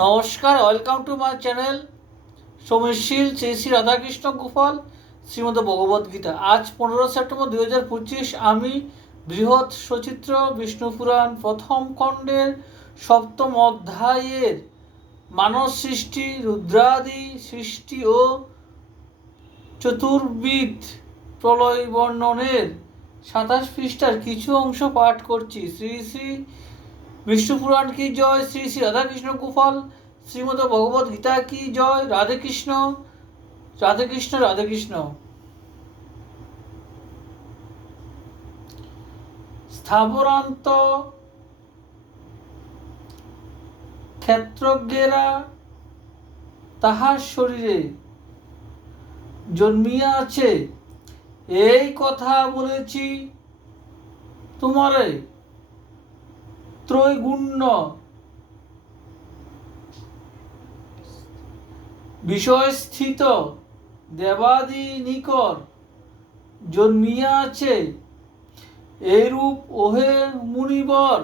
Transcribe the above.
নমস্কার, welcome to my channel Soumyashil Shri Shri Radhakrishna Gopal Shrimad Bhagavad Gita. আজ 15 September 2025। আমি বৃহৎ সচিত্র বিষ্ণুপুরাণ প্রথম খণ্ডের সপ্তম অধ্যায়ের মানব সৃষ্টি, রুদ্রাদি সৃষ্টি ও চতুর্বিধ প্রলয় বর্ণনের 27 পৃষ্ঠার কিছু অংশ পাঠ করছি। শ্রী শ্রী বিষ্ণু পুরাণ কি জয়, শ্রী শ্রী রাধাকৃষ্ণ গোপাল শ্রীমদ ভগবদ গীতা কি জয়। রাধে কৃষ্ণ, রাধে কৃষ্ণ, রাধে কৃষ্ণ। স্থাবরান্ত ক্ষেত্রজ্ঞেরা তাহার শরীরে জন্মিয়া আছে, এই কথা বলেছি তোমারে। ত্রৈগুণ্য বিষয়স্থিত দেবাদি নিকর জন্মিয়া আছে, এইরূপ ওহে মুনিবর